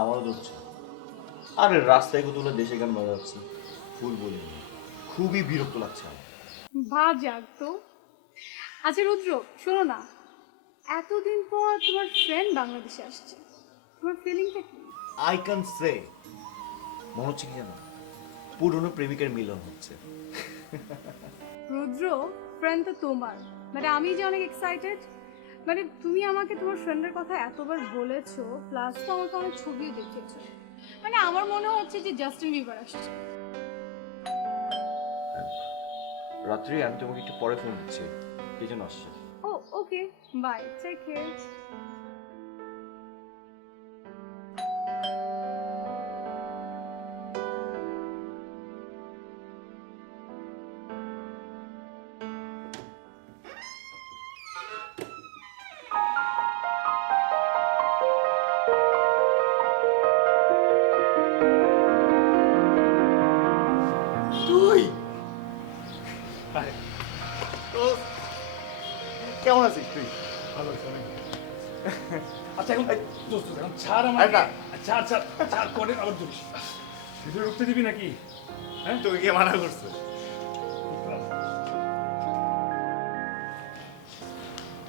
আমারও ধরছে। আরে রাস্তায় কতগুলো দেশে গান বাজাচ্ছি, ফুল বলি খুবই বিরক্ত লাগছে আমার। ভাজাক তো। আচ্ছা রুদ্র, শোনো না, এতদিন পর তোমার ফ্রেন্ড বাংলাদেশে আসছে, তোমার ফিলিংটা কি? আই ক্যান সে মনে হচ্ছে কি জানো, পুরনো প্রেমিকের মিলন হচ্ছে। রুদ্র, ফ্রেন্ড তো তোমার, মানে আমি যে অনেক এক্সাইটেড। মানে তুমি আমাকে তোমার ফ্রেন্ডের কথা এতবার বলেছো, প্লাস তো আমাকে অনেক ছবিও দেখিয়েছো। মানে আমার মনে হচ্ছে যে জাস্টিন বিবার আসছে। রাত্রি আমি তোমাকে একটু পরে ফোন দিচ্ছি, কি যেন আসছে। ও ওকে, বাই, টেক কেয়ার। তুই হাই, কেমন আছিস তুই? ভালো আছি অনেক। আচ্ছা এখন দোস্ত এখন ছাড় আরে না। আমার, ছাড় ছাড় ছাড় করে আবার দোষ ভিতরে ঢুকতে দিবি নাকি? হ্যাঁ তোকে কে মানা করছে?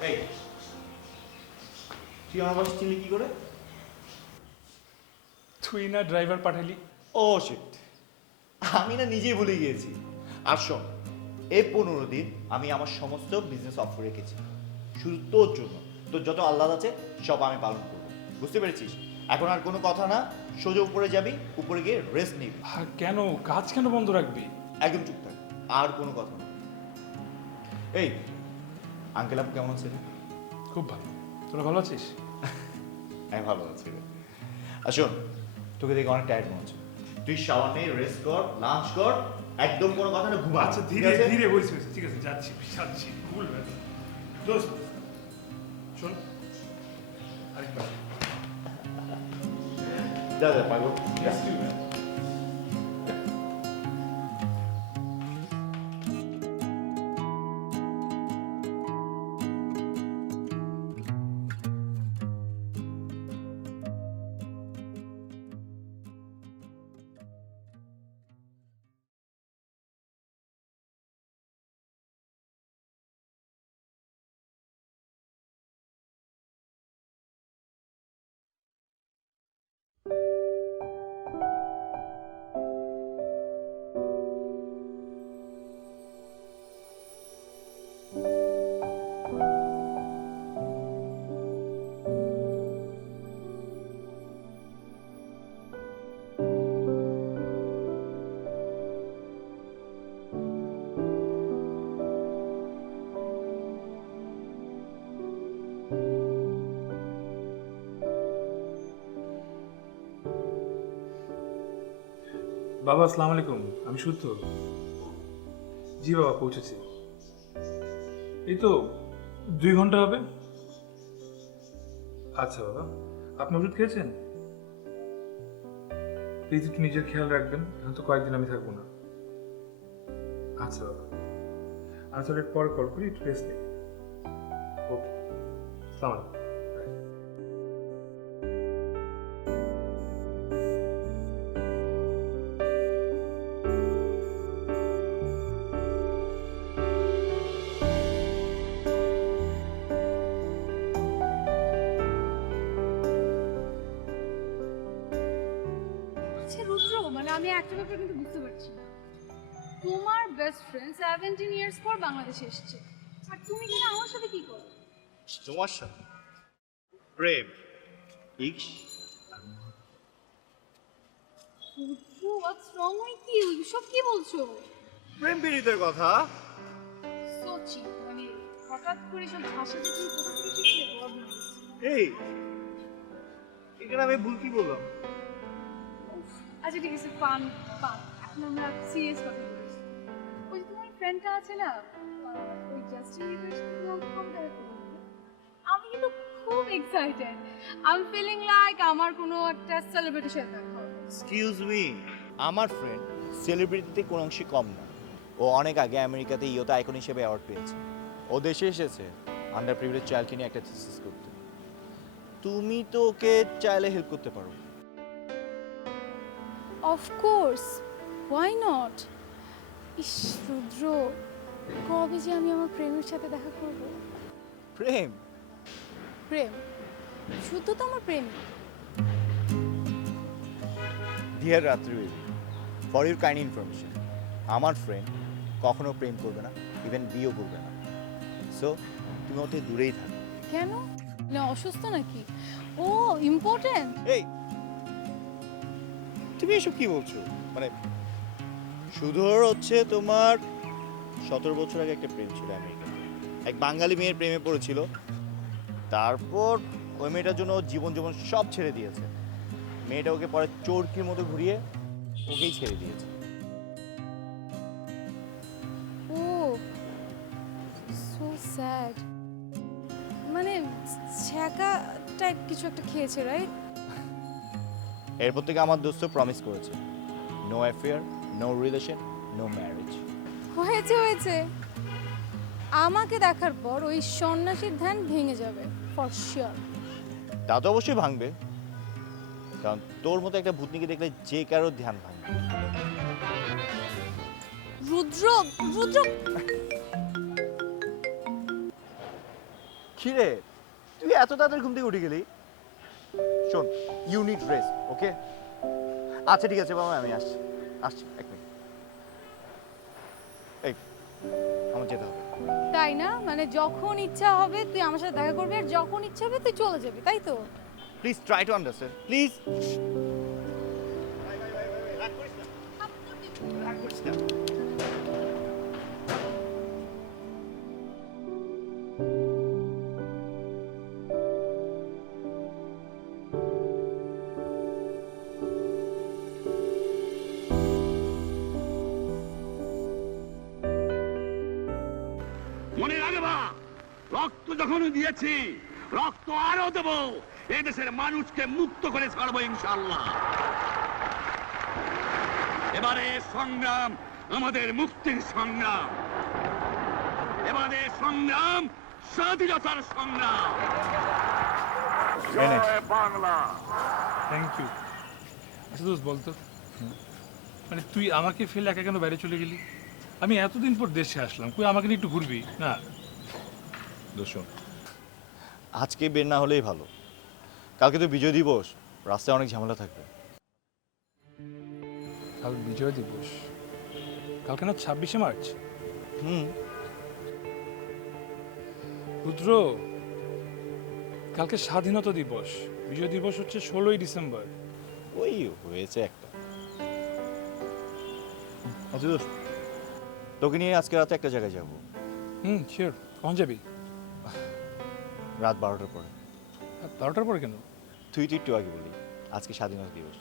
এই তুই আমার বাসা চিনলি কি করে? তুই না ড্রাইভার পাঠালি? ও শিট, আমি না নিজেই ভুলে গিয়েছি। আর শোন, এই 15 দিন আমি আমার সমস্ত বিজনেস অফ রেখেছি শুধু তোর জন্য। তোর যত আহ্লাদ আছে সব আমি পালন করবো, বুঝতে পেরেছিস? এখন আর কোনো কথা না, সোজা উপরে যাবি, উপরে গিয়ে রেস্ট নিবি। কেন কাজ কেন বন্ধ রাখবি? একদম চুপ থাক, আর কোনো কথা না। এই আঙ্কেল আপু কেমন আছে রে? খুব ভালো। তোরা ভালো আছিস? আমি ভালো আছি রে। আর শোন, তোকে দেখে অনেক টায়ার্ড মনে হচ্ছে, তুই শাওয়ার নে, রেস্ট কর, লাঞ্চ কর, একদম কোনো কথা না, ঘুমা। আচ্ছা ঠিক ধীরে আছে? ধীরে বলিস, ঠিক আছে যাচ্ছি যাচ্ছি ভুল ভাই। দোস্ত শোন আরেকবার যা যা পাগল যা। Yes, you, man. বাবা আসসালামু আলাইকুম, আমি শুদ্ধ। জি বাবা পৌঁছেছি, এই তো 2 ঘন্টা হবে। আচ্ছা বাবা, আপনি ওষুধ খেয়েছেন? প্লিজ একটু নিজের খেয়াল রাখবেন, এখন তো কয়েকদিন আমি থাকবো না। আচ্ছা বাবা, আসলে পরে কল করি, একটু রেস্ট নেই। ওকে, আসসালামু আলাইকুম। আচ্ছা রুদ্র, মানে আমি একটা ব্যাপার কিন্তু বুঝতে পারছি না, তোমার বেস্ট ফ্রেন্ড 17 ইয়ার্স পর বাংলাদেশে এসেছে, আর তুমি কিনা আমার সাথে কি করো? তোমার সাথে প্রেম, ইস, রুদ্র, হোয়াটস রং উইথ ইউ? সব কি বলছো? প্রেম পীড়িতের কথা। সোচি, মানে হঠাৎ করে সব ভাষা যে তুমি কোথা থেকে শিখলে গড নোস। এই এখানে আমি ভুল কি বললাম? আচ্ছা ঠিক আছে, পান পান, এখন আমরা সিরিয়াস কথা বলছি। ওই যে তোমার ফ্রেন্ডটা আছে না, ওই জাস্টিন বিবারের সাথে তুমি আমাকে কবে দেখা করবে? আমি কিন্তু খুব excited, I am feeling like আমার কোনো একটা সেলিব্রিটির সাথে দেখা হবে। এক্সকিউজ মি, আমার ফ্রেন্ড সেলিব্রিটিতে কোনো অংশে কম না। ও অনেক আগে আমেরিকাতে ইয়োতে আইকন হিসেবে অ্যাওয়ার্ড পেয়েছে। ও দেশে এসেছে আন্ডার প্রিভিলেজ চাইল্ডকে নিয়ে একটা থিসিস করতে। তুমি তো ওকে চাইলে হেল্প করতে পারো। Of course, why not? ইস রুদ্র, কবে যে আমি আমার প্রেমের সাথে দেখা করব? প্রেম? প্রেম? শুদ্ধ তো আমার প্রেম। ডিয়ার রাত্রি baby, for your kind information, আমার ফ্রেন্ড কখনো প্রেম করবে না, ইভেন বিয়েও করবে না। সো তুমি ওতে দূরেই থাকো। কেন? না অসুস্থ নাকি? ও ইম্পর্টেন্ট। এই, তুমি এসব কি বলছো? মানে সুধর হচ্ছে তোমার 17 বছর আগে একটা প্রেম ছিল আমেরিকাতে, এক বাঙালি মেয়ের প্রেমে পড়েছিল। তারপর ওই মেয়েটার জন্য জীবন জীবন সব ছেড়ে দিয়েছে। মেয়েটা ওকে পরে চোরকির মতো ঘুরিয়ে ওকেই ছেড়ে দিয়েছে। ও সো স্যাড। মানে ছ্যাঁকা টাইপ কিছু একটা খেয়েছে, রাইট? এরপর থেকে আমার দোস্ত প্রমিস করেছে, no affair, no relation, no marriage. হয়েছে হয়েছে, আমাকে দেখার পর ওই সন্ন্যাসীর ধ্যান ভেঙে যাবে ফর শিওর। তা তো অবশ্যই ভাঙবে, কারণ তোর মতো একটা ভূতনিকে দেখলে যে কারোর ধ্যান ভাঙবে। রুদ্র, রুদ্র, কি রে, তুই এত তাড়াতাড়ি ঘুম থেকে উঠে গেলি? শোন, ইউ নিড রেস্ট, ওকে? আচ্ছা ঠিক আছে বাবা, আমি আসছি আসছি, এক মিনিট। এই, আমার যেতে হবে। তাই না? মানে যখন ইচ্ছা হবে তুই আমার সাথে দেখা করবি, আর যখন ইচ্ছা হবে তুই চলে যাবি, তাই তো? Please try to understand, please. রাগ করিস না। মনে রাখবা, রক্ত যখন দিয়েছি, রক্ত আরো দেব। এদেশের মানুষকে মুক্ত করে ছাড়বো ইনশাআল্লাহ। এবারে সংগ্রাম আমাদের মুক্তির সংগ্রাম, এবারে সংগ্রাম স্বাধীনতার সংগ্রাম। জয় বাংলা। Thank you. আচ্ছা দোস্ত বলতো, মানে তুই আমাকে ফেলে একা কেন বাইরে চলে গেলি? আমি এতদিন পর দেশে আসলাম, তুই আমাকে নিয়ে একটু ঘুরবি না? দোস্ত আজকে বের না হলেই ভালো, কালকে তো বিজয় দিবস, রাস্তায় অনেক ঝামেলা থাকবে। কাল বিজয় দিবস, কালকে না 26শে মার্চ? হুম। রুদ্র, কালকে স্বাধীনতা দিবস, বিজয় দিবস হচ্ছে 16ই ডিসেম্বর। ওই হয়েছে একটা। আচ্ছা দোস্ত, তোকে নিয়ে আজকে রাতে একটা জায়গায় যাব, শিওর। কখন যাবি? রাত 12টার পরে। 12টার পরে কেন? তুই একটু আগে বলি, আজকে স্বাধীনতা দিবস,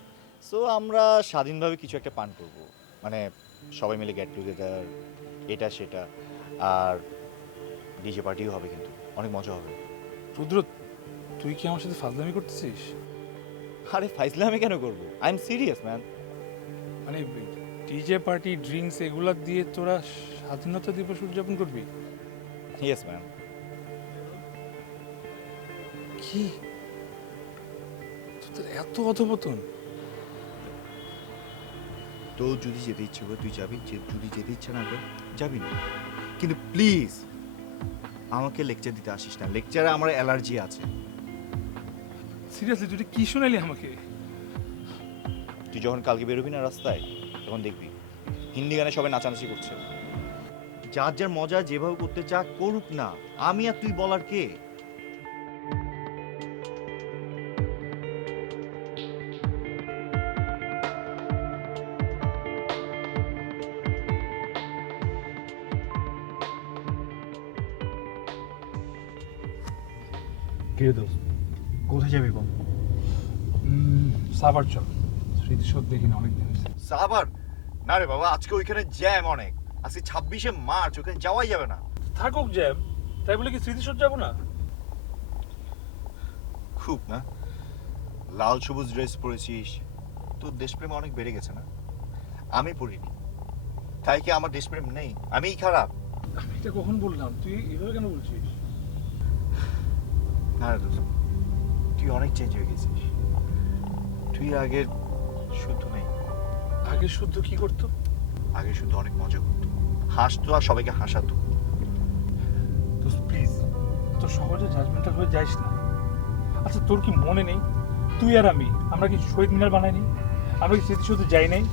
সো আমরা স্বাধীনভাবে কিছু একটা পান করব, মানে সবাই মিলে গেট টুগেদার, এটা সেটা, আর ডিজে পার্টিও হবে, কিন্তু অনেক মজা হবে। রুদ্র, তুই কি আমার সাথে ফাজলামি করতেছিস? আরে ফাইজলামি কেন করবো, আই এম সিরিয়াস ম্যান। মানে ডিজে পার্টি, ড্রিঙ্কস এগুলা দিয়ে তোরা স্বাধীনতা দিবস উদযাপন করবি? Yes man. কি তোদের এত অধপতন? তো যদি যেতে ইচ্ছে করে তুই যাবি, যদি যেতে ইচ্ছে না করে যাবি না, কিন্তু প্লিজ আমাকে লেকচার দিতে আসিস না, লেকচারে আমার অ্যালার্জি আছে। সিরিয়াসলি তুই কি শোনালি আমাকে? তুই যখন কালকে বেরোবি না রাস্তায়, তখন দেখবি হিন্দি গানে সবাই নাচানাচি করছে। যার যার মজা যেভাবে করতে চা করুক না, আমি আর তুই বলার কে? কে দোস্ত, কোথায় যাবি বল? সাবার চল, স্মৃতিসৌধ দেখি না অনেকদিন হয়েছে। সাভার? না রে বাবা, আজকে ওইখানে জ্যাম অনেক, আজকে 26শে মার্চ, ওখানে যাওয়াই যাবে না। থাকুক জ্যাম, তাই বলে কি স্মৃতিসৌধ যাবো না? খুব না, লাল সবুজ ড্রেস পরেছিস, তোর দেশপ্রেম অনেক বেড়ে গেছে না? আমি পড়িনি, তাই কি আমার দেশপ্রেম নেই? আমিই খারাপ? আমি এটা কখন বললাম? তুই এভাবে কেন বলছিস? না রে দোস্ত, তুই অনেক চেঞ্জ হয়ে গেছিস, তুই আগের শুদ্ধ নেই। আগে শুদ্ধ কি করতো? আগে শুধু অনেক মজা করতো, হাসতো আর সবাইকে হাসাতো। দোস্ত প্লিজ, তো সহজে জাজমেন্টাল হয়ে যাইস না। আচ্ছা তোর কি মনে নেই, তুই আর আমরা কি শহীদ মিনার বানাইনি? আমরা কি স্মৃতিসৌধে যাই নাই?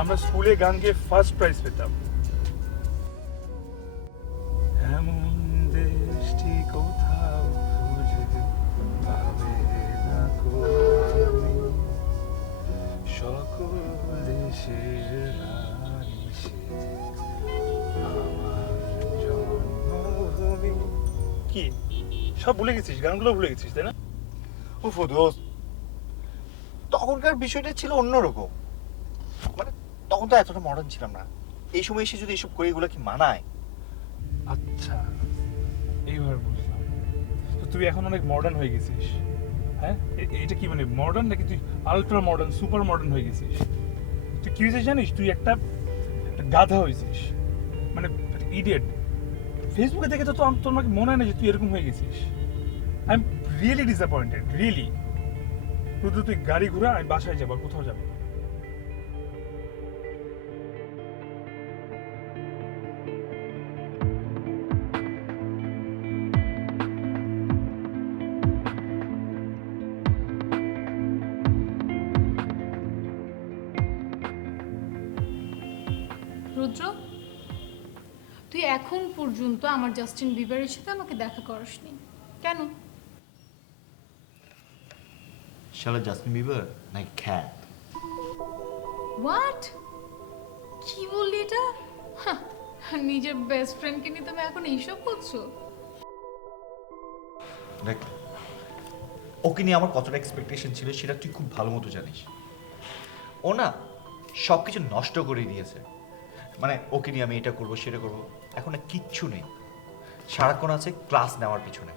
আমরা স্কুলে গান গেয়ে ফার্স্ট প্রাইজ পেতাম। এমন দেশটি কোথাও খুঁজে পাবে না কো তুমি, সকল দেশের রানী সে আমার জন্মভূমি। কি সব ভুলে গেছিস? গানগুলো ভুলে গেছিস তাই না? উফ দোস্ত, তখনকার বিষয়টা ছিল অন্যরকম। মানে তখন তো এতটা মডার্ন ছিলাম না। এই সময় এসে যদি এসব করে এগুলো কি মানায়? আচ্ছা এইবার বুঝলাম, তো তুই এখন অনেক মডার্ন হয়ে গেছিস। হ্যাঁ, এটা কি মানে মডার্ন নাকি তুই আলট্রা মডার্ন, সুপার মডার্ন হয়ে গেছিস? তুই কি হয়েছিস জানিস? তুই একটা গাধা হয়েছিস, মানে ইডিয়েট। ফেসবুকে দেখে তো তোর আমাকে মনে হয় না যে তুই এরকম হয়ে গেছিস। I am really disappointed, really. তুই গাড়ি ঘোরা, আমি বাসায় যাবো, আর কোথাও যাবো না। রুদ্র, তুই এখন পর্যন্ত আমার জাস্টিন বিবারের সাথে আমাকে দেখা করাসনি কেন? শালা জাস্টিন বিবার নাকি খ্যাত? হোয়াট? কি বললি এটা? হাহ, নিজের বেস্ট ফ্রেন্ডকে নিয়ে তুমি এখন এইসব করছো? দেখ, ওকে নিয়ে আমার কতটা এক্সপেকটেশন ছিল সেটা তুই খুব ভালো মতো জানিস। ও না সব কিছু নষ্ট করে দিয়েছে। মানে ওকে নিয়ে আমি এটা করবো সেটা করবো, এখন না কিচ্ছু নেই। সারাক্ষণ আছে ক্লাস নেওয়ার পিছনে।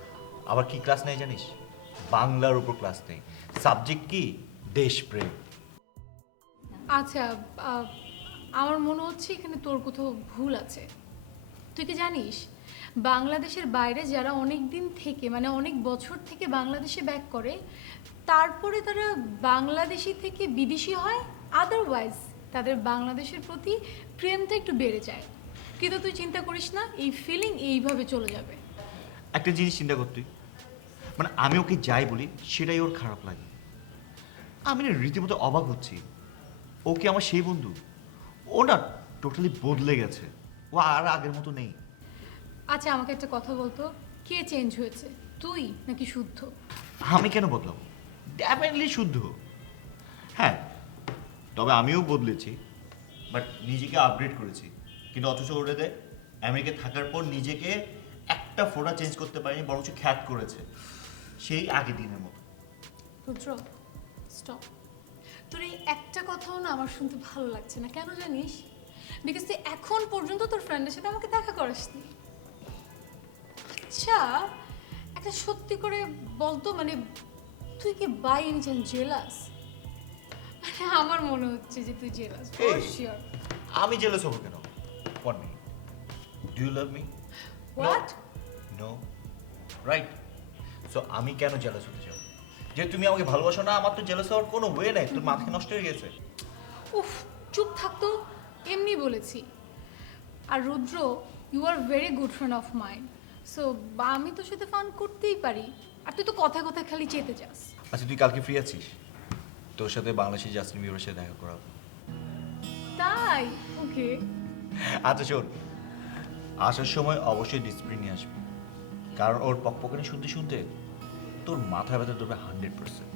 আবার কি ক্লাস নেই জানিস? বাংলার উপর ক্লাস নেই। সাবজেক্ট কি? দেশপ্রেম। আচ্ছা, আহ, আমার মনে হচ্ছে এখানে তোর কোথাও ভুল আছে। তুই কি জানিস বাংলাদেশের বাইরে যারা অনেক দিন থেকে, মানে অনেক বছর থেকে বাংলাদেশে ব্যাক করে, তারপরে তারা বাংলাদেশি থেকে বিদেশি হয়, আদারওয়াইজ তাদের বাংলাদেশের প্রতি প্রেমটা একটু বেড়ে যায়। কিন্তু তুই চিন্তা করিস না, এই ফিলিং এইভাবে চলে যাবে। একটা জিনিস চিন্তা করতুই, মানে আমি ওকে যাই বলি সেটাই ওর খারাপ লাগে। আমি না রীতিমতো অবাক হচ্ছি, ও কি আমার সেই বন্ধু? ও না টোটালি বদলে গেছে, ও আর আগের মতো নেই। আচ্ছা আমাকে একটা কথা বলতো, কে চেঞ্জ হয়েছে, তুই নাকি শুদ্ধ? আমি কেন বদলাবো? ডেফিনেটলি শুদ্ধ। হ্যাঁ, তবে আমিও বদলেছি, বাট নিজেকে আপগ্রেড করেছি। কিন্তু অথচ ওরে দেয় আমেরিকায় থাকার পর নিজেকে একটা ফোঁটা চেঞ্জ করতে পারিনি, বরঞ্চ খ্যাত করেছে সেই আগের দিনের মতো। রুদ্র, স্টপ। তোর এই একটা কথাও না আমার শুনতে ভালো লাগছে না, কেন জানিস? বিকজ তুই এখন পর্যন্ত তোর ফ্রেন্ডের সাথে আমাকে দেখা করাসনি। আচ্ছা একটা সত্যি করে বলতো, মানে তুই কি বাই এনি চান্স জেলাস? মানে আমার মনে হচ্ছে যে তুই জেলাস, ফর এই, শিওর। আমি জেলাস হবো কেন? One minute, do you love me? What? No, right. So আমি কেন জেলাস হতে চাও? যে তুমি আমাকে ভালোবাসো না, আমার তো জেলাস হওয়ার কোনো ওয়ে নাই। তোর মাথা নষ্ট হয়ে গেছে। উফ, চুপ থাকতো, এমনি বলেছি। আর Rudra, you are very good friend of mind, so আমি তোর সাথে ফান করতেই পারি। আর তুই তো কথা কথা খালি চেতে যাস। আচ্ছা তুই কালকে ফ্রি আছিস? তোর সাথে বাংলাদেশি জাস্টিন বিবারের সাথে দেখা করাবো। তাই? ওকে। আচ্ছা শোন, আসার সময় অবশ্যই ডিসিপ্লিন নিয়ে আসবি, কারণ ওর পকপকানি শুনতে শুনতে তোর মাথা ব্যথা ধরবে 100%।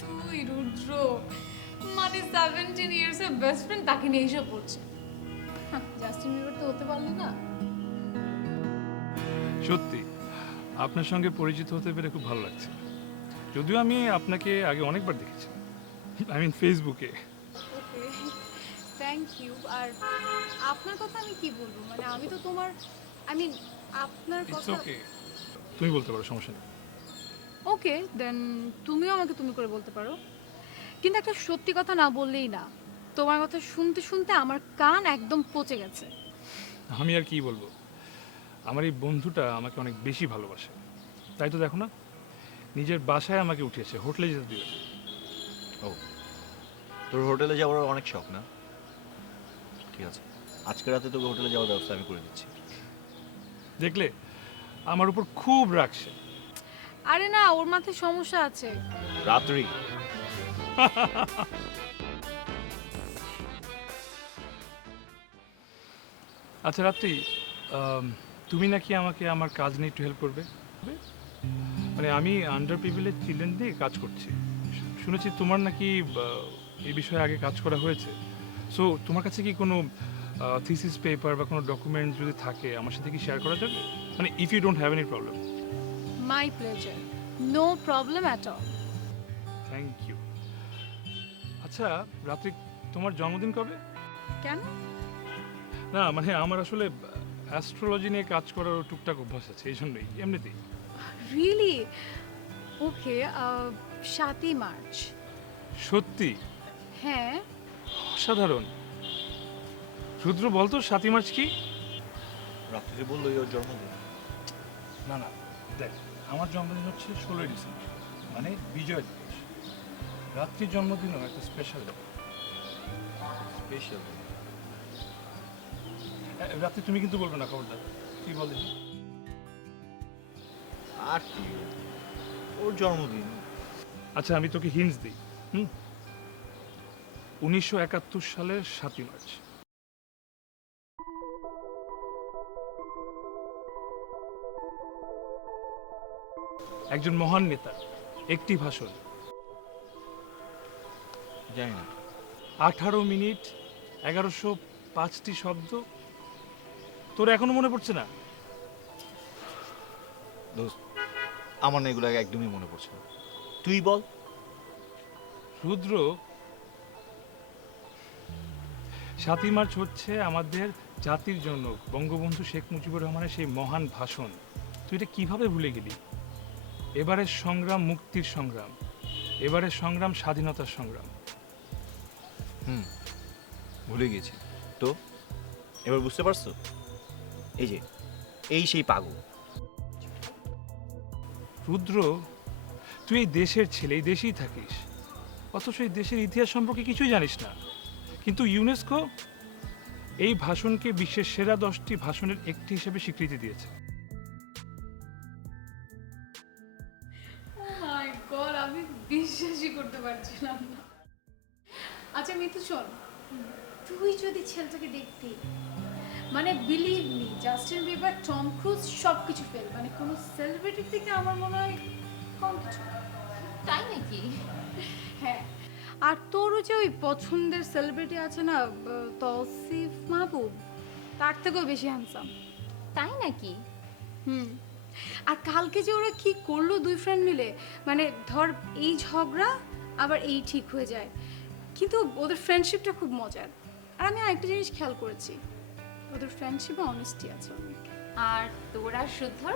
তুই রুদ্র, মানে 17 ইয়ার্স এর বেস্ট ফ্রেন্ড, তাকে নিয়ে এসে পড়ছে। জাস্টিন বিবার তো হতে পারলি না। সত্যি আপনার সঙ্গে পরিচিত হতে পেরে খুব ভালো লাগছে। যদিও আমি আপনাকে আগে অনেকবার দেখেছি, আই মিন ফেসবুকে। ওকে, থ্যাংক ইউ। আর আপনার কথা আমি কি বলবো, মানে আমি তো তোমার, আই মিন আপনার ইটস কথা। ওকে, তুমি বলতে পারো, সমস্যা নেই। ওকে দেন, তুমিও আমাকে তুমি করে বলতে পারো। কিন্তু একটা সত্যি কথা না বললেই না, তোমার কথা শুনতে শুনতে আমার কান একদম পচে গেছে। আমি আর কি বলবো, আমার এই বন্ধুটা আমাকে অনেক বেশি ভালোবাসে। তাই তো দেখো না, নিজের বাসায় আমাকে উঠিয়েছে, হোটেলে যেতে দিবে। ও, তোর হোটেলে যাওয়ার অনেক শখ না? ঠিক আছে, আজকে রাতে তোকে হোটেলে যাওয়ার ব্যবস্থা আমি করে দিচ্ছি। দেখলে আমার উপর খুব রাখছে। আরে না, ওর মাথায় সমস্যা আছে। রাত্রি আচ্ছা রাত্রি, তুমি নাকি আমাকে আমার কাজ নিয়ে একটু হেল্প করবে? মানে আমি আন্ডার প্রিভিলেজ চিলড্রেন দিয়ে কাজ করছি। শুনেছি তোমার নাকি এই বিষয়ে আগে কাজ করা হয়েছে। সো তোমার কাছে কি কোনো থিসিস পেপার বা কোনো ডকুমেন্ট যদি থাকে আমার সাথে কি শেয়ার করা যাবে? মানে if you don't have any problem. My pleasure, no problem at all. Thank you. আচ্ছা রাত্রি, তোমার জন্মদিন কবে? কেন? না মানে আমার আসলে অ্যাস্ট্রোলজি নিয়ে কাজ করার টুকটাক অভ্যাস আছে, এই জন্যই এমনিতেই। রিয়েলি? ওকে, 7ই মার্চ। সত্যি? হ্যাঁ। অসাধারণ। রুদ্র বলতো 7ই মার্চ কি? রাত্রি বললো ওর জন্মদিন। না না, দেখ আমার জন্মদিন হচ্ছে 16ই ডিসেম্বর, মানে বিজয় দিবস। রাত্রির জন্মদিনও একটা স্পেশাল। স্পেশাল? রাত্রি তুমি কিন্তু বলবে না, খবরদার। তুই বল দেখি। আর কি, ওর জন্মদিন। আচ্ছা আমি তোকে হিন্টস দিই। 1971 সালের 7ই মার্চ। একজন মহান নেতা, একটি ভাষণ, জানি না। 18 মিনিট 1105টি শব্দ। তোর এখনো মনে পড়ছে না? দোস্ত, আমার না এগুলো একদমই মনে পড়ছে না, তুই বল। রুদ্র, 7ই মার্চ হচ্ছে আমাদের জাতির জন্য বঙ্গবন্ধু শেখ মুজিবুর রহমানের সেই মহান ভাষণ। তুই এটা কিভাবে ভুলে গেলি? এবারের সংগ্রাম মুক্তির সংগ্রাম, এবারের সংগ্রাম স্বাধীনতার সংগ্রাম। ভুলে গেছি তো, এবার বুঝতে পারছো? এই যে এই সেই পাগল। রুদ্র, তুই এই দেশের ছেলে, এই দেশেই থাকিস, অথচ এই দেশের ইতিহাস সম্পর্কে কিছুই জানিস না। কিন্তু ইউনেস্কো এই ভাষণকে বিশ্বের সেরা 10টি ভাষণের একটি হিসেবে স্বীকৃতি দিয়েছে। মাই গড, আমি বিশ্বাসই করতে পারছিলাম না। আচ্ছা মিতু শোন, তুই যদি ছেলেটাকে দেখতি, মানে believe me, Justin Bieber, Tom Cruise সব কিছু ফেল, মানে কোনো সেলিব্রিটি থেকে আমার মনে হয় কম কিছু না। তাই নাকি? হ্যাঁ, আর তোরও যে ওই পছন্দের সেলিব্রিটি আছে না, তৌসিফ মাহবুব, তার থেকেও বেশি হ্যান্ডসাম। তাই নাকি? আর কালকে যে ওরা কি করলো দুই ফ্রেন্ড মিলে, মানে ধর এই ঝগড়া আবার এই ঠিক হয়ে যায়, কিন্তু ওদের ফ্রেন্ডশিপটা খুব মজার। আর আমি আরেকটা জিনিস খেয়াল করেছি, ওদের ফ্রেন্ডশিপে অনেস্টি আছে অনেক। আর তোর আর শুদ্ধর?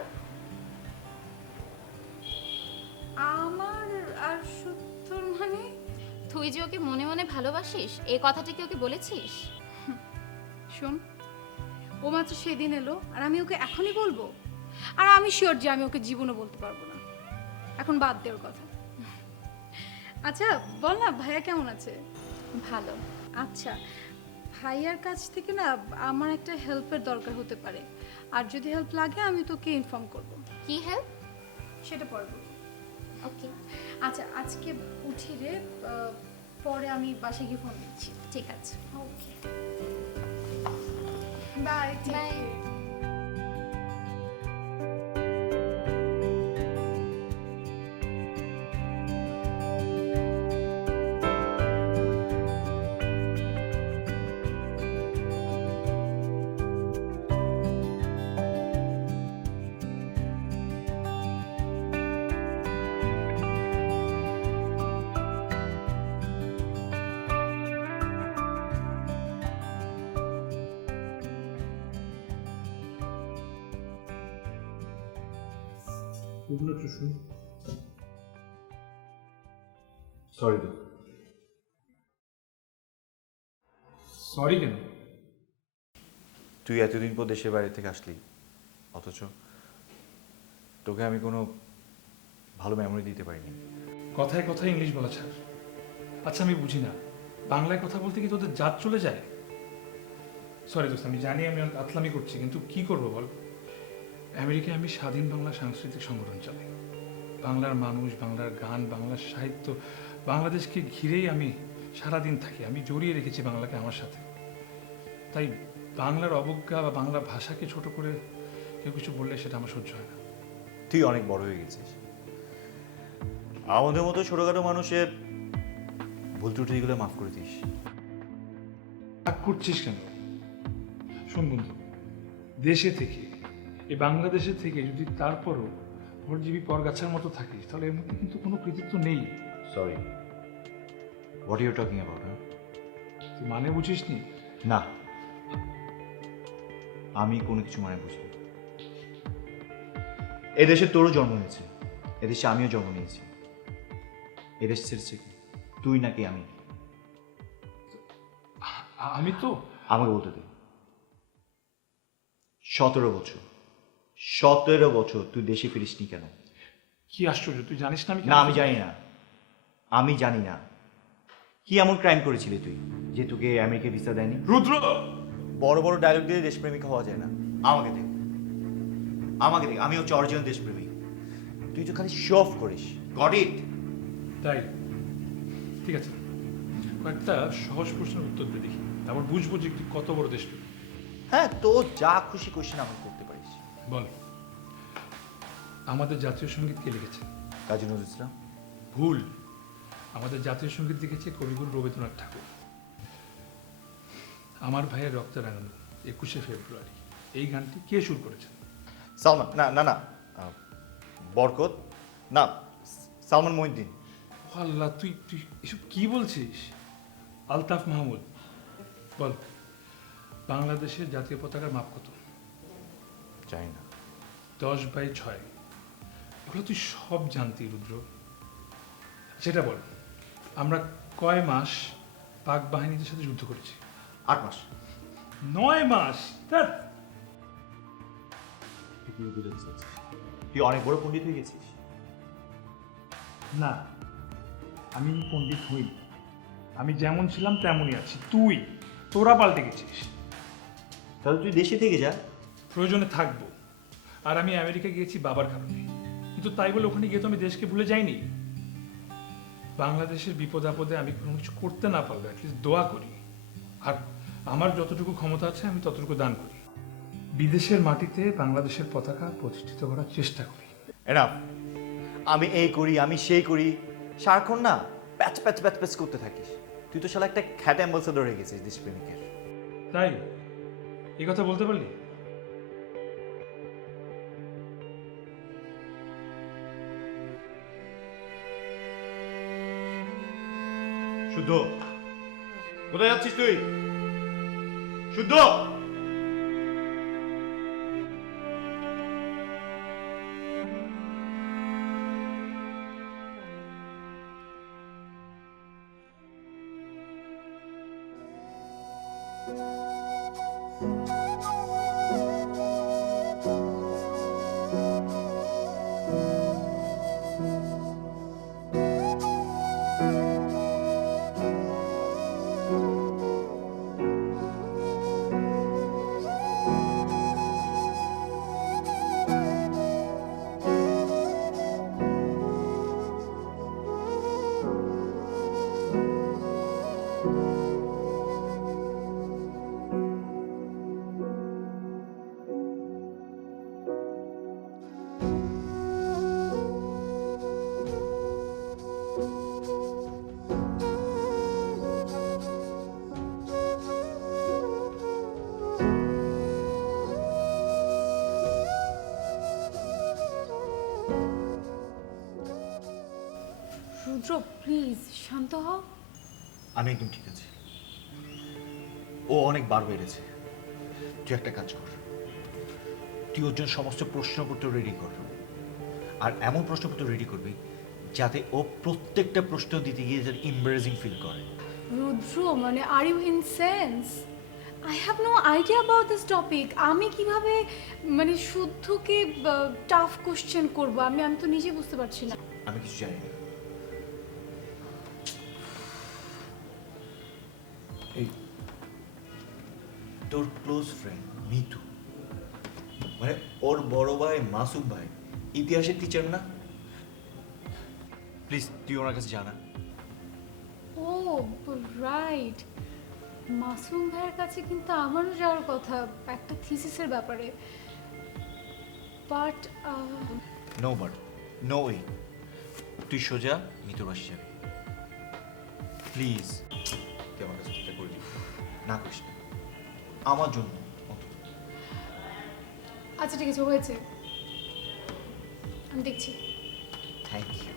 আমার আর সত্যর মানে? তুই যে ওকে মনে মনে ভালোবাসিস, এই কথাটা কি ওকে বলেছিস? শোন, ও মাত্র সেদিন এলো আর আমি ওকে এখনই বলবো? আর আমি শিওর যে আমি ওকে জীবনে বলতে পারবো না। এখন বাদ দেওয়ার কথা। আচ্ছা বল না, ভাইয়া কেমন আছে? ভালো। আচ্ছা, ভাইয়ার কাছ থেকে না আমার একটা হেল্পের দরকার হতে পারে, আর যদি হেল্প লাগে আমি তোকে ইনফর্ম করব। কি হেল্প? সেটা পরে বলবো। ওকে, আচ্ছা আজকে উঠি রে, পরে আমি বাসায় গিয়ে ফোন দিচ্ছি। ঠিক আছে। Okay, by. বাই। সরি তো। সরি কেন? তুই এতদিন পর দেশের বাইরে থেকে আসলি, অথচ তোকে আমি কোনো ভালো মেমোরি দিতে পারিনি। কথায় কথায় ইংলিশ বলা ছাড়। আচ্ছা আমি বুঝি না, বাংলায় কথা বলতে কি তোদের জাত চলে যায়? সরি দোস্ত, আমি জানি আমি অনেক আতলামি করছি, কিন্তু কি করব বল। আমেরিকায় আমি স্বাধীন বাংলা সাংস্কৃতিক সংগঠন চালাই। বাংলার মানুষ, বাংলার গান, বাংলার সাহিত্য, বাংলাদেশকে ঘিরেই আমি সারাদিন থাকি। আমি জড়িয়ে রেখেছি বাংলাকে আমার সাথে। তাই বাংলার অবজ্ঞা বা বাংলা ভাষাকে ছোট করে কেউ কিছু বললে সেটা আমার সহ্য হয় না। তুই অনেক বড় হয়ে গেছিস। আমাদের মতো ছোটখাটো মানুষের ভুল ত্রুটিগুলো মাফ করে দিস। রাগ করছিস কেন? শোন বন্ধু, দেশে থেকে, এই বাংলাদেশে থেকে যদি তারপরও পরজীবী পরগাছার মতো থাকিস, তাহলে এর মধ্যে কিন্তু কোনো কৃতিত্ব নেই। Sorry, what you talking about? তুই মানে বুঝিস নি? না, আমি কোনো কিছু মানে বুঝি না। এদেশে তোরও জন্ম নিয়েছে, এদেশে আমিও জন্ম নিয়েছি। এদেশ ছেড়েছে কি তুই নাকি আমি? আমি তো আমাকে বলতে দে। 17 বছর তুই দেশে ফিরিসনি কেন? কি আশ্চর্য, তুই জানিস না? না, আমি জানি না, আমি জানি না। কি এমন ক্রাইম করেছিলি তুই যে তোকে আমেরিকা ভিসা দেয়নি? রুদ্র, বড় বড় ডায়লগ দিয়ে দেশপ্রেমিক হওয়া যায় না। আমাকে দেখ, আমাকে দেখ, আমি হচ্ছে অরিজিনাল দেশপ্রেমিক। তুই তো খালি শো অফ করিস। Got it? তাই ঠিক আছে, কয়েকটা সহজ প্রশ্নের উত্তর দিয়ে দেখি, তারপর বুঝবো যে তুই কত বড় দেশপ্রেমী। হ্যাঁ, তো যা খুশি কোশ্চেন আমাকে করতে পারিস। বল, আমাদের জাতীয় সঙ্গীত কে লিখেছে? কাজী নজরুল ইসলাম। ভুল, আমাদের জাতীয় সঙ্গীত লিখেছে কবিগুরু রবীন্দ্রনাথ ঠাকুর। আমার ভাইয়ের রক্ত রাঙানো 21শে ফেব্রুয়ারি, এই গানটি কে সুর করেছেন? সালমান, না না না, বরকত, না, সালমান মহিউদ্দিন। আল্লাহ, তুই তুই এসব কি বলছিস? আলতাফ মাহমুদ। বল, বাংলাদেশের জাতীয় পতাকার মাপ কত? জানি না। 10/6। এগুলো তুই সব জানতি রুদ্র। সেটা বল, আমরা কয় মাস পাক বাহিনীদের সাথে যুদ্ধ করেছি? 8 মাস। 9 মাস। ধ্যাৎ। তুই অনেক বড় পণ্ডিত হয়ে গেছিস। না, আমি পণ্ডিত হই, আমি যেমন ছিলাম তেমনই আছি। তোরা পাল্টে গেছিস। তাহলে তুই দেশে থেকে যা। প্রয়োজনে থাকবো। আর আমি আমেরিকা গিয়েছি বাবার কারণে, কিন্তু তাই বলে ওখানে গিয়ে তো আমি দেশকে ভুলে যাইনি। বাংলাদেশের বিপদ আপদে আমি কোনো কিছু করতে না পারলে অ্যাটলিস্ট দোয়া করি, আর আমার যতটুকু ক্ষমতা আছে আমি ততটুকু দান করি। বিদেশের মাটিতে বাংলাদেশের পতাকা প্রতিষ্ঠিত করার চেষ্টা করি। এনাফ। আমি এই করি, আমি সেই করি, সারাক্ষণ না প্যাচ প্যাচ প্যাচ প্যাচ করতে থাকিস। তুই তো শালা একটা খ্যাত অ্যাম্বাসেডর হয়ে গেছিস দেশপ্রেমিকের। তাই এই কথা বলতে পারলি? শুদ্ধ, কোথায় যাচ্ছিস তুই? শুদ্ধ। রুদ্র প্লিজ শান্ত হও। আমি একদম ঠিক আছি। ও অনেক বার বেড়েছে। তুই একটা কাজ কর, তুই ওর জন্য সমস্ত প্রশ্নপত্র রেডি কর, আর এমন প্রশ্নপত্র রেডি করবি যাতে ও প্রত্যেকটা প্রশ্ন দিতে গিয়ে যেন এম্বারেসিং ফিল করে। রুদ্র মানে are you insane? I have no idea about this topic. আমি কিভাবে মানে শুদ্ধকে টাফ কোশ্চেন করবো? আমি তো নিজে বুঝতে পারছি না। আমি কিছু জানি না। এই তোর ক্লোজ ফ্রেন্ড মিতু, মানে ওর বড় ভাই মাসুম ভাই ইতিহাসের টিচার না? প্লিজ তুই ওনার কাছে জানা। ও রাইট, মাসুম ভাইয়ের কাছে কিন্তু আমারও যাওয়ার কথা একটা থিসিসের ব্যাপারে, but no but no way, তুই সোজা মিতুর বাসে যাবি। প্লিজ তুই আমার কাছে চেষ্টা করে দিবি, না করিস না আমার জন্য অন্তত। আচ্ছা ঠিক আছে, হয়েছে, আমি দেখছি। Thank you.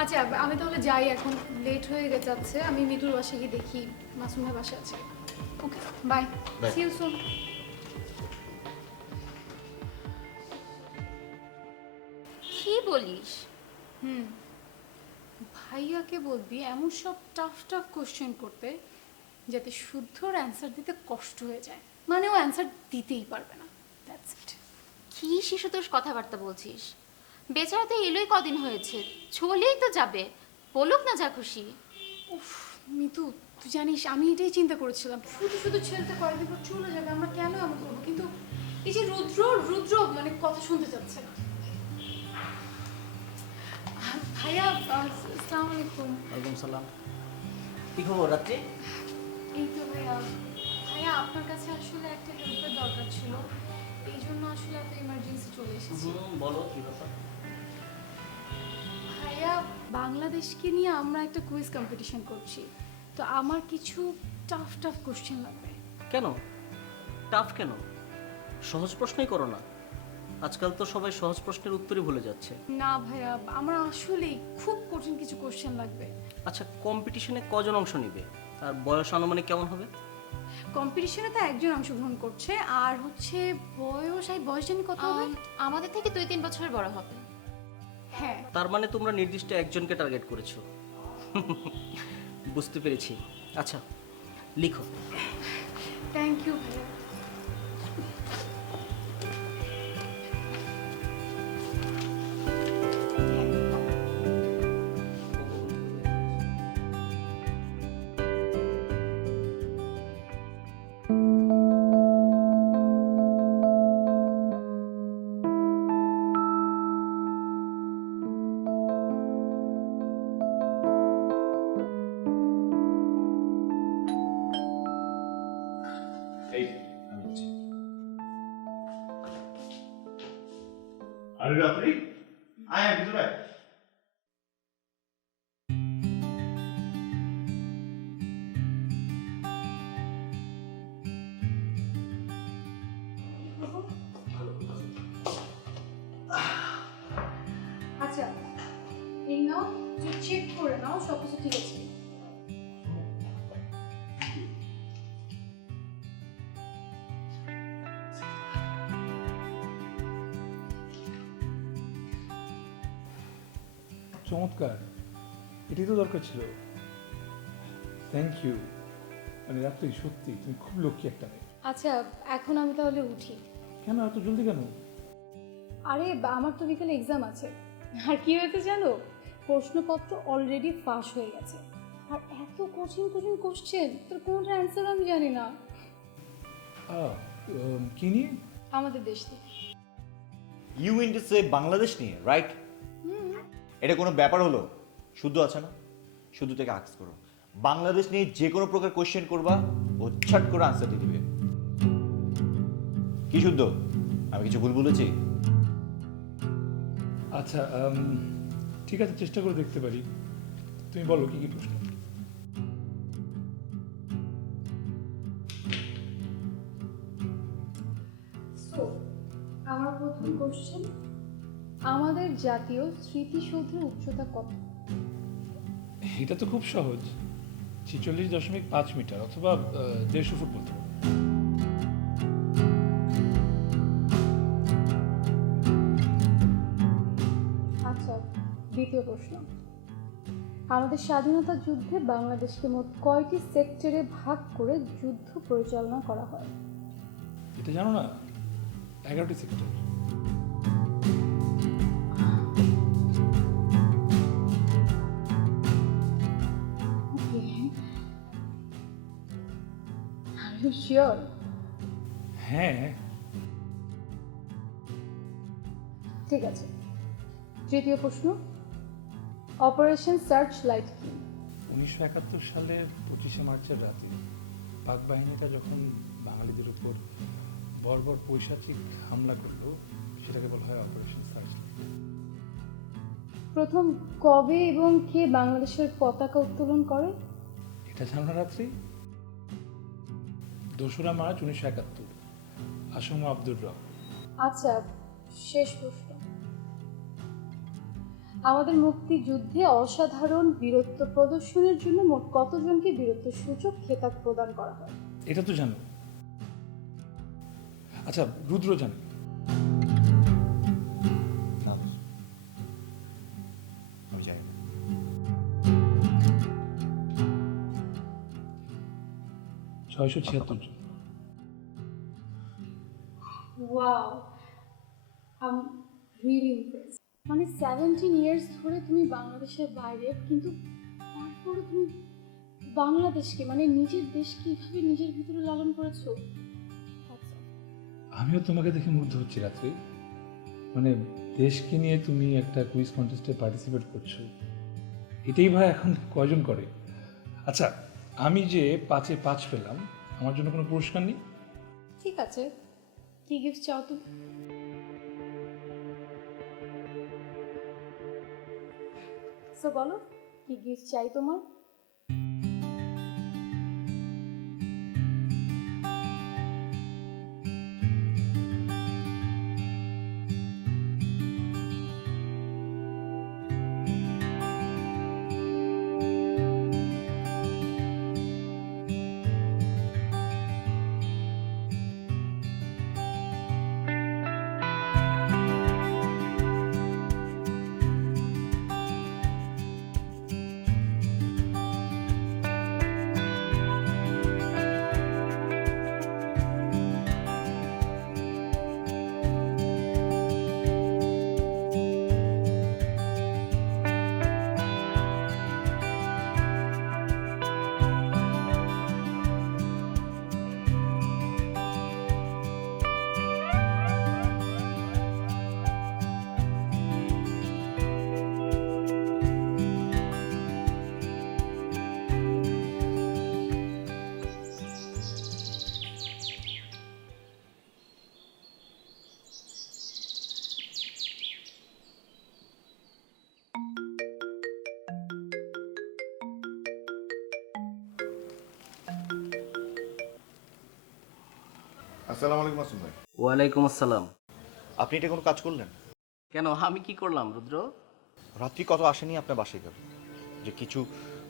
আচ্ছা আমি তাহলে যাই, এখন লেট হয়ে যাচ্ছে, আমি মিতুর বাসায় গিয়ে দেখি মাসুম ভাই বাসা আছে। Okay bye, Bye. See you soon. কি বলিস? ভাইয়াকে বলবি এমন সব টাফ টাফ কোশ্চেন করতে যাতে শুদ্ধর অ্যান্সার দিতে কষ্ট হয়ে যায়, মানে ও অ্যান্সার দিতেই পারবে না, দ্যাটস ইট। কি শিশুতোষ কথাবার্তা বলছিস? বেচারা তো এলোই কদিন হয়েছে, চলেই তো যাবে, বলুক না যা খুশি। উফ মিতু, তুই জানিস আমি এটাই চিন্তা করেছিলাম, শুধু শুধু ছেলেটা কয়েকদিন পর চলে যাবে, আমরা কেন এমন করবো, কিন্তু এই যে রুদ্র রুদ্র মানে কথা শুনতে চাচ্ছে না। ভাইয়া আসসালামু আলাইকুম। ওয়ালাইকুম সালাম। কি খবর রাত্রি? এই তো ভাইয়া, ভাইয়া আপনার কাছে আসলে একটা হেল্পের দরকার ছিল, এই জন্য আসলে এত ইমার্জেন্সি চলে এসেছি। বলো কি ব্যাপার? ভাইয়া বাংলাদেশকে নিয়ে আমরা একটা কুইজ কম্পিটিশন করছি, তো আমার কিছু টাফ টাফ কোশ্চেন লাগবে। কেন টাফ কেন? সহজ প্রশ্নই করো না, আজকাল তো সবাই সহজ প্রশ্নের উত্তরই ভুলে যাচ্ছে। না ভাইয়া, আমার আসলেই খুব কঠিন কিছু কোশ্চেন লাগবে। আচ্ছা কম্পিটিশনে কজন অংশ নেবে আর বয়স আনুমানিক কেমন হবে? কম্পিটিশনে তো একজন অংশগ্রহণ করছে, আর হচ্ছে বয়স জানি কত হবে? আমাদের থেকে 2-3 বছরের বড় হবে। হ্যাঁ। তার মানে তোমরা নির্দিষ্ট একজনকে টার্গেট করেছো। বুঝতে পেরেছি। আচ্ছা লিখো। থ্যাংক ইউ ভাইয়া। এই আমি হচ্ছি। আরে রাত্রি আয় আয় ভিতরে আয়। আচ্ছা এই নাও, তুই চেক করে নাও সব কিছু ঠিক আছে। চমৎকার, এটাই তো দরকার ছিল। Thank you. মানে রাত্রি সত্যি তুমি খুব লক্ষ্মী একটা মেয়ে। আচ্ছা এখন আমি তাহলে উঠি। কেন এত জলদি কেন? আরে আমার তো বিকেলে এক্সাম আছে, আর কি হয়েছে জানো, প্রশ্নপত্র অলরেডি ফাঁস হয়ে গেছে, আর এত কঠিন কঠিন কোশ্চেন, তোর কোনটার অ্যান্সার আমি জানি না। কি নিয়ে? আমাদের দেশ থেকে। You mean to say Bangladesh নিয়ে, রাইট? এটা কোনো ব্যাপার হলো? শুদ্ধ আছে না, শুদ্ধ থেকে আক্স করো, বাংলাদেশ নিয়ে যে কোনো প্রকার কোশ্চেন করবা ও ছট করে আনসার দিয়ে দিবে। কি শুদ্ধ, আমি কিছু ভুল বলেছি? আচ্ছা ঠিক আছে, চেষ্টা করে দেখতে পারি। তুমি বলো কি কি প্রশ্ন। সো আমার প্রথম কোশ্চেন, আমাদের জাতীয় স্মৃতিসৌধের উচ্চতা কত? এটা তো খুব সহজ, 46.5 মিটার অথবা 150 ফুট বলতে পারো। আচ্ছা দ্বিতীয় প্রশ্ন, আমাদের স্বাধীনতা যুদ্ধে বাংলাদেশকে মোট কয়টি সেক্টরে ভাগ করে যুদ্ধ পরিচালনা করা হয়? এটা জানো না? 11টি সেক্টর। শিওর? হ্যাঁ, ঠিক আছে। তৃতীয় প্রশ্ন, অপারেশন সার্চ লাইট কি? 1971 সালের 25শে মার্চের রাতে পাক বাহিনীটা যখন বাঙালিদের উপর বর্বর পৈশাচিক হামলা করলো, সেটাকে বলা হয় অপারেশন সার্চলাইট। প্রথম কবে এবং কে বাংলাদেশের পতাকা উত্তোলন করে? এটা জানো রাত্রি? 2রা মার্চ 1971, আসম আব্দুর রব। আচ্ছা, শেষ প্রশ্ন, আমাদের মুক্তিযুদ্ধে অসাধারণ বীরত্ব প্রদর্শনের জন্য মোট কতজনকে বীরত্ব সূচক খেতাব প্রদান করা হয়? এটা তো জানো। আচ্ছা, রুদ্র জানে? না দোস্ত, আমি জানি না। 676 জন। Wow, I am really impressed. মানে 17 ইয়ার্স ধরে তুমি বাংলাদেশের বাইরে, কিন্তু তারপরে তুমি বাংলাদেশকে, মানে নিজের দেশকে এইভাবে নিজের ভিতরে লালন করেছো। আচ্ছা, আমিও তোমাকে দেখে মুগ্ধ হচ্ছি রাত্রি। মানে দেশকে নিয়ে তুমি একটা কুইজ কন্টেস্টে পার্টিসিপেট করছো, এটাই ভাই এখন কয়জন করে? আচ্ছা, আমি যে 5-এ 5 পেলাম, আমার জন্য কোনো পুরস্কার নেই? ঠিক আছে, কি গিফট চাও তুমি? সো বলো, কি গিফট চাই তোমার? আসসালামু আলাইকুম মাসুম ভাই। ওয়ালাইকুম আসসালাম। আপনি এটা কোনো কাজ করলেন? কেন, আমি কি করলাম রুদ্র? রাত্রি কত আসেনি আপনার বাসায় গেল যে কিছু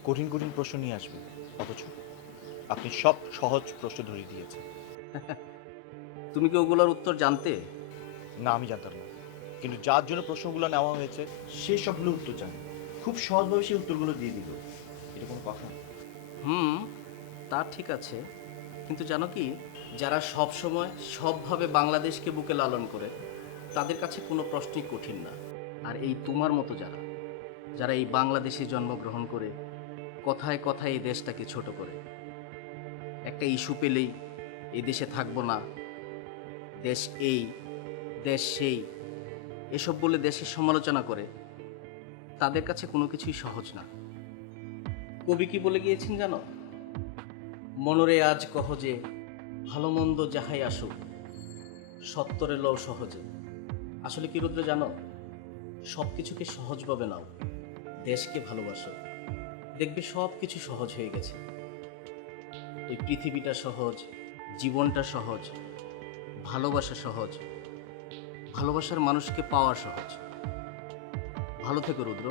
কঠিন কঠিন প্রশ্ন নিয়ে আসবে, অথচ আপনি সব সহজ প্রশ্ন ধরে দিয়েছেন। তুমি কি ওগুলোর উত্তর জানতে? না, আমি জানতাম না, কিন্তু যার জন্য প্রশ্নগুলো নেওয়া হয়েছে সে সবগুলো উত্তর জানে, খুব সহজভাবে সেই উত্তরগুলো দিয়ে দিল। এটা কোনো কথা? হুম, তা ঠিক আছে, কিন্তু জানো কি, যারা সব সময় সবভাবে বাংলাদেশকে বুকে লালন করে তাদের কাছে কোনো প্রশ্নই কঠিন না। আর এই তোমার মতো যারা যারা এই বাংলাদেশে জন্মগ্রহণ করে কথায় কথায় এই দেশটাকে ছোট করে, একটা ইস্যু পেলেই এই দেশে থাকবো না, দেশ এই দেশ সেই, এসব বলে দেশের সমালোচনা করে, তাদের কাছে কোনো কিছুই সহজ না। কবি কি বলে গিয়েছেন জানো? মনরে আজ কহ যে ভালো মন্দ যাহাই আসুক, সত্তরে লও সহজে। আসলে কি রুদ্র জানো, সব কিছুকে সহজভাবে নাও, দেশকে ভালোবাসো, দেখবে সব কিছু সহজ হয়ে গেছে। এই পৃথিবীটা সহজ, জীবনটা সহজ, ভালোবাসা সহজ, ভালোবাসার মানুষকে পাওয়া সহজ। ভালো থেকো রুদ্র।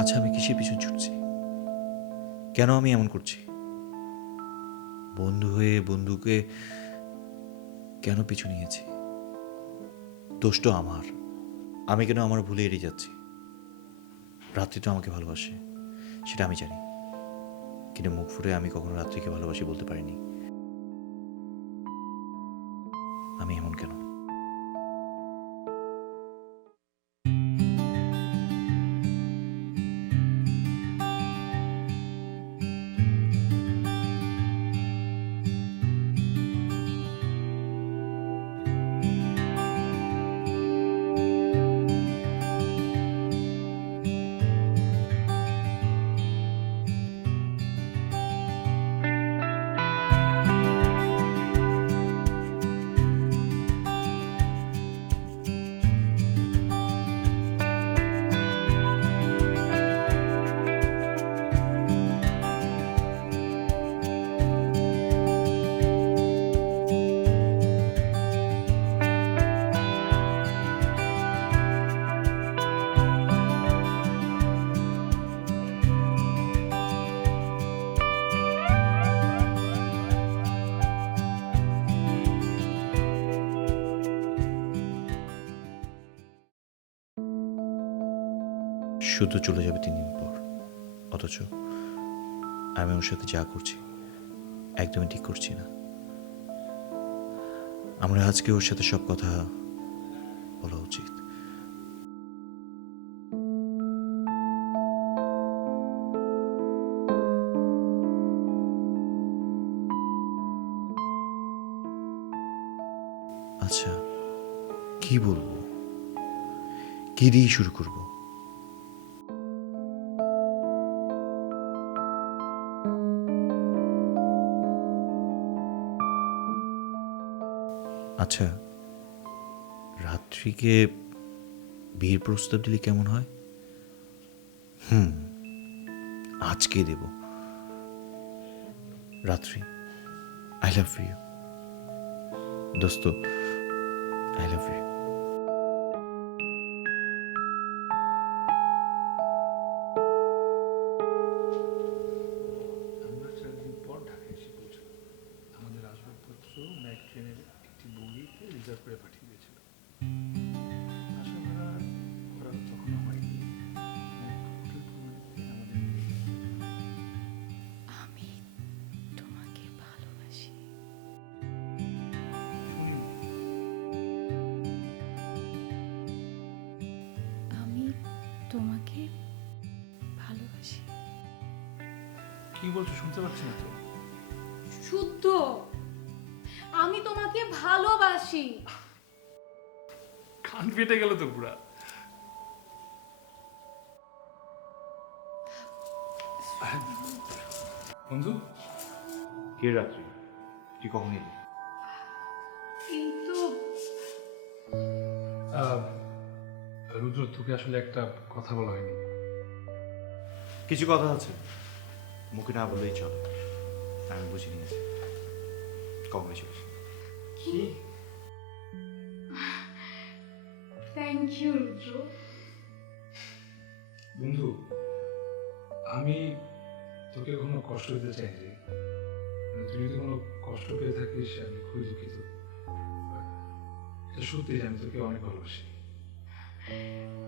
আচ্ছা, আমি কিসের পিছন ছুটছি? কেন আমি এমন করছি? বন্ধু হয়ে বন্ধুকে কেন পিছু নিয়েছি? দোষটা আমার। আমি কেন আমার ভুলে এড়িয়ে যাচ্ছি? রাত্রি তো আমাকে ভালোবাসে, সেটা আমি জানি, কিন্তু মুখ ফুটে আমি কখনো রাত্রিকে ভালোবাসি বলতে পারিনি। আমি এমন কেন? শুধু চলে যাবে 3 দিন পর, অথচ আমি ওর সাথে যা করছি একদমই ঠিক করছি না। আমরা আজকে ওর সাথে সব কথা বলা উচিত। আচ্ছা, কি বলবো, কি দিয়ে শুরু করব? আচ্ছা, রাত্রিকে বিয়ের প্রস্তাব দিলে কেমন হয়? আজকে দেব। রাত্রি, আই লাভ ইউ দোস্ত, আই লাভ ইউ। আমরা 4 দিন পর ঢাকায় এসে পৌঁছলাম। আমাদের আসবাবপত্র ম্যাক ট্রেনের একটি বগিতে রিজার্ভ করে পাঠিয়ে দিয়েছিল। বাসা ভাড়া করা তখনও হয়নি। ম্যাক হোটেল প্রমাণিতে আমাদের নিয়ে গেল। আমি তোমাকে ভালোবাসি। শুনি, আমি তোমাকে ভালোবাসি। কি বলছো শুনতে পাচ্ছি না তো। শুদ্ধ, আমি তোমাকে ভালোবাসি। কান ফেটে গেল তো পুরা। বন্ধু, কে রাত্রি, তুই কখন এলি? এই তো রুদ্র, তোকে আসলে একটা কথা বলা হয়নি। কিছু কথা আছে, মুখে না বললেই চলে, আমি বুঝে নিয়েছি। কংগ্রেচুলেশন। কি? থ্যাংক ইউ রুদ্র। বন্ধু, আমি তোকে কোনো কষ্ট দিতে চাই যে, তুই যদি কোনো কষ্ট পেয়ে থাকিস আমি খুবই দুঃখিত। এটা সত্যি যে আমি তোকে অনেক ভালোবাসি।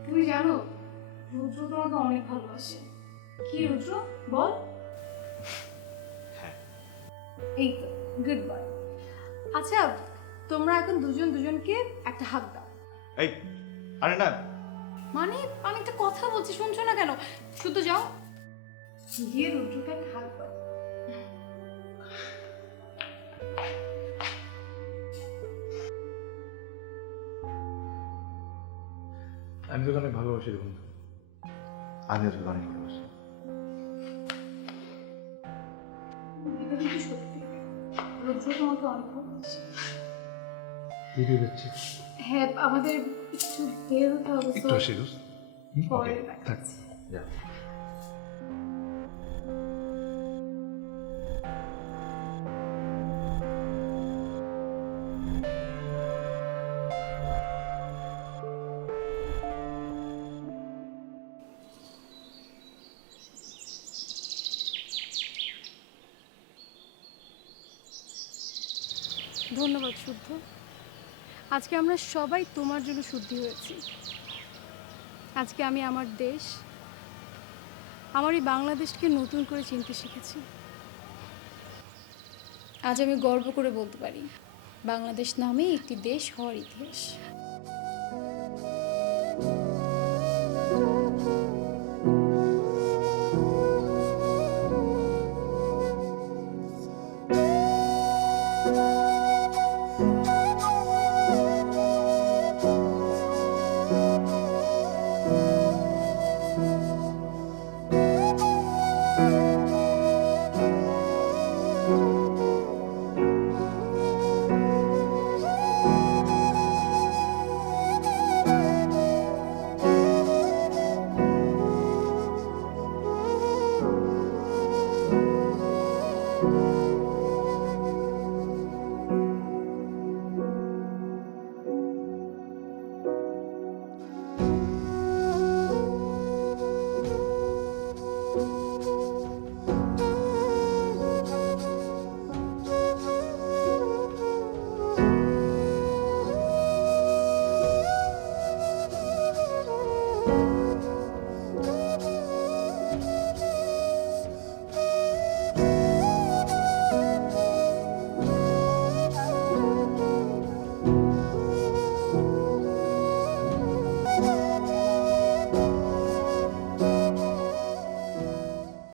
তুমি জানো রুদ্র তোমাকে অনেক ভালোবাসে। কি রুদ্র বল? হ্যাঁ। এই তো, গুড বয়। আচ্ছা, তোমরা এখন দুজন দুজনকে একটা হাত দাও। এই, আরে না, মানে আমি একটা কথা বলছি, শুনছো না কেন? শুধু যাও, গিয়ে রুদ্রকে একটা হাত দাও। আমি তোকে অনেক ভালোবাসি রে বন্ধু। আমিও তোকে অনেক ভালোবাসি। এটা কিন্তু সত্যি, রুদ্র তোমাকে অনেক ভালোবাসে। তুই কি করছিস? হ্যাঁ, আমাদের একটু বের হতে হবে, তো একটু আসি দোস্ত। পরে থাক। দেখাচ্ছি। যা। ধন্যবাদ শুদ্ধ। আজকে আমরা সবাই তোমার জন্য শুদ্ধি হয়েছি। আজকে আমি আমার দেশ, আমার এই বাংলাদেশকে নতুন করে চিনতে শিখেছি। আজ আমি গর্ব করে বলতে পারি, বাংলাদেশ নামে একটি দেশ হওয়ার ইতিহাস।